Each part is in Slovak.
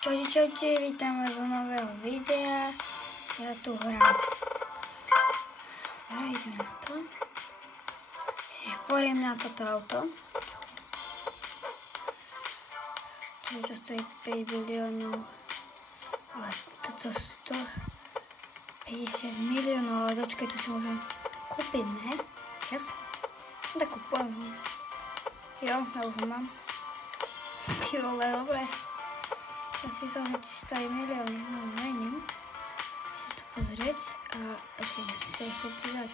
Čaute, vítam vás do nového videa. Ja tu hrám. Idem na to. Si šporím na toto auto. Čo stojí 5 biliónov. A toto 150 miliónov. Ale dočkaj, to si môžem kúpiť, ne? Jasne. Tak kúpujem. Jo, ja už ho mám. Ty vole, dobre. Ja si som, že ti stojí milióny, no mením. Si tu pozrieť a ešte si sa ešte tu dať.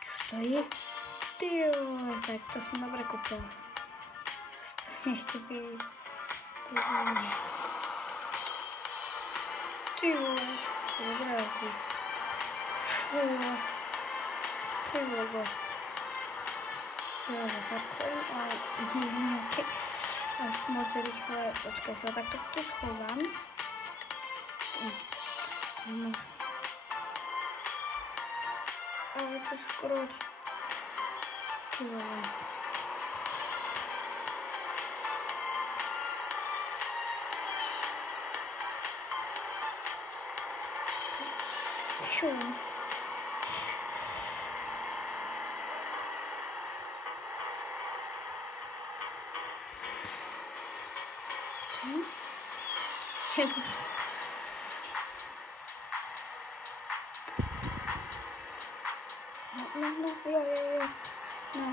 Tu stojí. Ty vole, tak to som dobre kúpila. Ešte by... Ty vole, to dobré jazdí. Fú, ty vole. Ja zaparkujem a nejaké až moc rýchle, počkaj sa, takto tu schovám. Ale to skoro... Ty vole. Šum. Yes. No, jo. No.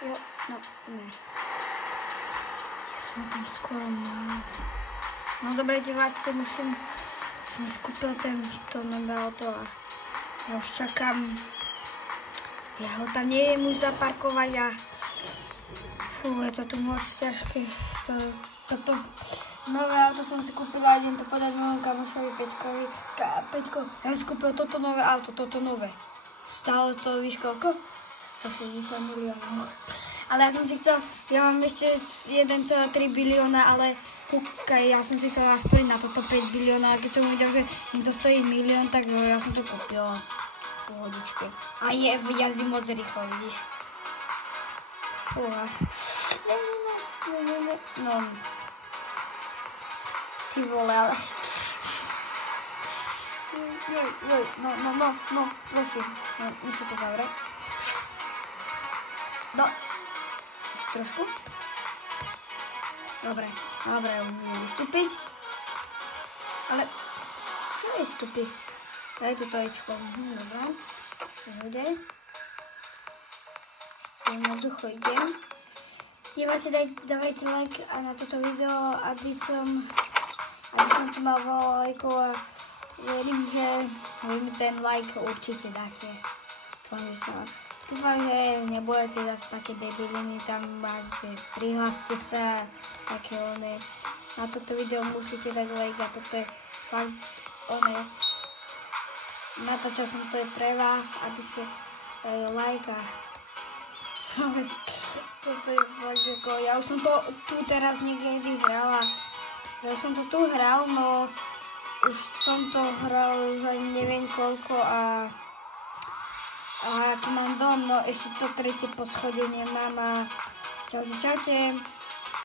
Jo, no, ne. Ja som tam skoro mal. No dobre, diváci, som si kúpil to nové auto a ja už čakám. Ja ho tam neviem už zaparkovať a fú, je to tu moc ťažké. Toto nové auto som si kúpila a idem to podať môjmu kamošovi Peťkovi. Peťko, ja si kúpil toto nové auto, toto nové. Stálo to, víš koľko? 160 miliónov. Ale ja som si chcel, ja mám ešte 1,3 bilióna, ale kúkaj, ja som si chcel až prieť na toto 5 biliónov a keď som uvidel, že im to stojí milión, tak ja som to kúpila. Pohodičke. A jazdí moc rýchlo, vidíš? Fúha. No. Ty vole, ale... Joj, no, prosím. No, nech sa to zavre. No. Trošku. Dobre, už idem vystúpiť. Ale... Čo vystúpi? Daj tu toječko. Dobre. Pohode. S tým jednoducho idem. Diváci, dávajte like a na toto video, aby som tu mal veľa lajkov a verím, že vy mi ten like určite dáte. Dúfam, že nebudete zase také debiliny tam mať, že prihláste sa, také one. Na toto video musíte dať like a toto je fakt one. Natáčal som to je pre vás, aby ste dali like a... Ale toto je fakt ako... Ja už som to tu teraz niekedy hrala. Ja som to tu hral, no už som to hral už aj neviem koľko a tu mám dom, no ešte to tretie poschodie nemám a čaute.